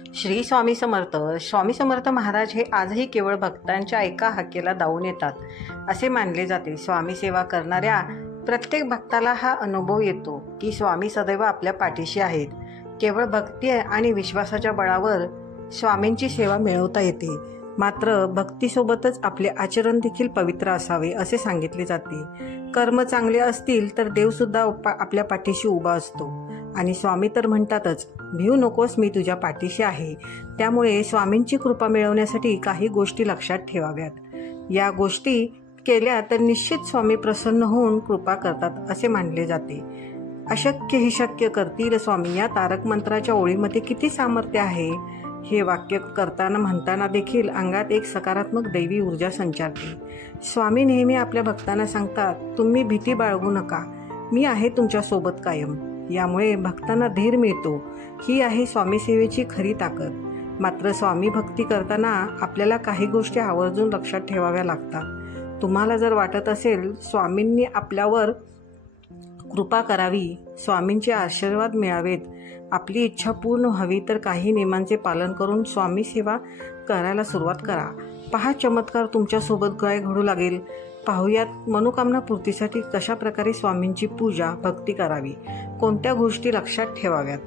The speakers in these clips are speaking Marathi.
श्री स्वामी समर्थ. स्वामी समर्थ महाराज हे आजही केवळ भक्तांच्या एका हाकेला धावून येतात असे मानले जाते. स्वामी सेवा करणाऱ्या प्रत्येक भक्ताला हा अनुभव येतो की स्वामी सदैव आपल्या पाठीशी आहेत. केवळ भक्ती आणि विश्वासाच्या बळावर स्वामींची सेवा मिळवता येते. मात्र भक्तीसोबतच आपले आचरण देखील पवित्र असावे असे सांगितले जाते. कर्म चांगले असतील तर देवसुद्धा आपल्या पाठीशी उभा असतो. आणि स्वामी तर म्हणतातच, भिऊ नकोस, मी तुझ्या पाठीशी आहे. त्यामुळे स्वामींची कृपा मिळवण्यासाठी काही गोष्टी लक्षात ठेवाव्यात. या गोष्टी केल्या तर निश्चित स्वामी प्रसन्न होऊन कृपा करतात असे मानले जाते. अशक्य ही शक्य करतील स्वामी या तारक मंत्राच्या ओळीमध्ये किती सामर्थ्य आहे. हे वाक्य म्हणताना देखील अंगात एक सकारात्मक दैवी ऊर्जा संचारते. स्वामी नेहमी आपल्या भक्तांना सांगतात, तुम्ही भीती बाळगू नका, मी आहे तुमच्या सोबत कायम. यामुळे भक्तांना धीर मिळतो. ही आहे स्वामी सेवेची खरी ताकद. मात्र स्वामी भक्ती करताना आपल्याला काही गोष्टी आवर्जून लक्षात ठेवाव्या लागतात. तुम्हाला जर वाटत असेल स्वामींनी आपल्यावर कृपा करावी, स्वामींचे आशीर्वाद मिळावेत, आपली इच्छा पूर्ण व्हावी, तर काही नियमांचे पालन करून स्वामी सेवा करायला सुरुवात करा. पहा चमत्कार तुमच्यासोबत काय घडू लागेल. पाहूयात मनोकामना पूर्तीसाठी कशा प्रकारे स्वामींची पूजा भक्ती करावी, कोणत्या गोष्टी लक्षात ठेवाव्यात.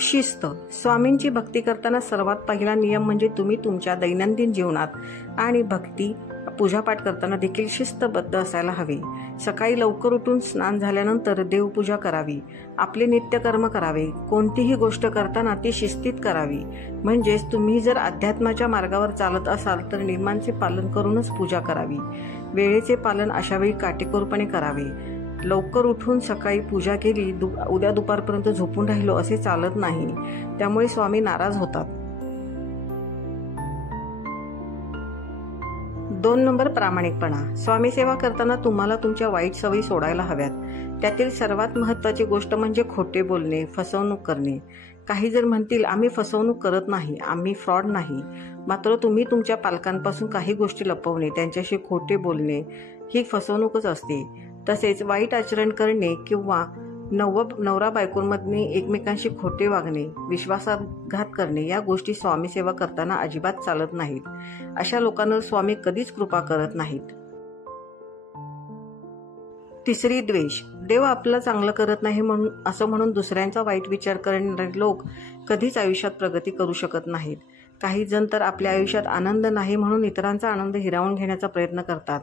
शिस्त. स्वामींची भक्ती करताना सर्वात पहिला नियम म्हणजे तुम्ही तुमच्या दैनंदिन जीवनात आणि भक्ती पूजापाठ करताना देखील शिस्तबद्ध असायला हवे. सकाळी लवकर उठून स्नान झाल्यानंतर देवपूजा करावी, आपले नित्यकर्म करावे. कोणतीही गोष्ट करताना ती शिस्तीत करावी. म्हणजेच तुम्ही जर अध्यात्माच्या मार्गावर चालत असाल तर नियमांचे पालन करूनच पूजा करावी. वेळेचे पालन अशावेळी काटेकोरपणे करावे. लवकर उठून सकाळी पूजा केली, उद्या दुपारपर्यंत झोपून राहिलो असे चालत नाही. त्यामुळे स्वामी नाराज होतात. 2 नंबर प्रामाणिकपणा. स्वामी सेवा करताना तुम्हाला तुमच्या वाईट सवयी सोडायला हव्यात. त्यातील सर्वात महत्त्वाची गोष्ट म्हणजे खोटे बोलणे, फसवणूक करणे. काही जर म्हणतील, आम्ही फसवणूक करत नाही, आम्ही फ्रॉड नाही. मात्र तुम्ही तुमच्या पालकांपासून काही गोष्टी लपवणे, त्यांच्याशी खोटे बोलणे ही फसवणूकच असते. तसेच वाईट आचरण करणे किंवा नवरा बायकोंमध्ये एकमेकांशी खोटे वागणे, विश्वासघात करणे या गोष्टी स्वामी सेवा करताना अजिबात चालत नाहीत. अशा लोकांवर स्वामी कधीच कृपा करत नाहीत. 3. द्वेष. देव आपलं चांगलं करत नाही म्हणून दुसऱ्यांचा वाईट विचार करणारे लोक कधीच आयुष्यात प्रगती करू शकत नाहीत. काही जण तर आपल्या आयुष्यात आनंद नाही म्हणून इतरांचा आनंद हिरावून घेण्याचा प्रयत्न करतात.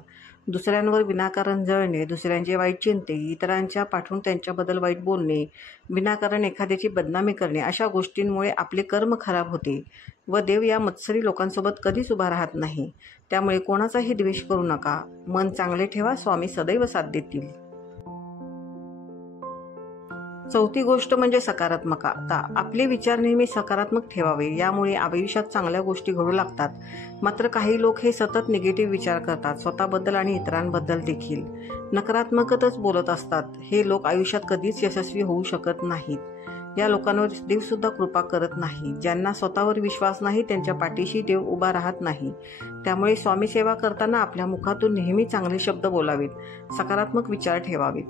दुसऱ्यांवर विनाकारण जळणे, दुसऱ्यांचे वाईट चिंते, इतरांच्या पाठवून त्यांच्याबद्दल वाईट बोलणे, विनाकारण एखाद्याची बदनामी करणे अशा गोष्टींमुळे आपले कर्म खराब होते व देव या मत्सरी लोकांसोबत कधीच उभा राहत नाही. त्यामुळे कोणाचाही द्वेष करू नका. मन चांगले ठेवा, स्वामी सदैव साथ देतील. 4 गोष्ट म्हणजे सकारात्मकता. आपले विचार नेहमी सकारात्मक ठेवावे. यामुळे आयुष्यात चांगल्या गोष्टी घडू लागतात. मात्र काही लोक हे सतत निगेटिव्ह विचार करतात, स्वतःबद्दल आणि इतरांबद्दल देखील नकारात्मकच बोलत असतात. हे लोक आयुष्यात कधीच यशस्वी होऊ शकत नाहीत. या लोकांवर देव सुद्धा कृपा करत नाही. ज्यांना स्वतःवर विश्वास नाही त्यांच्या पाठीशी देव उभा राहत नाही. त्यामुळे स्वामी सेवा करताना आपल्या मुखातून नेहमी चांगले शब्द बोलावेत, सकारात्मक विचार ठेवावेत.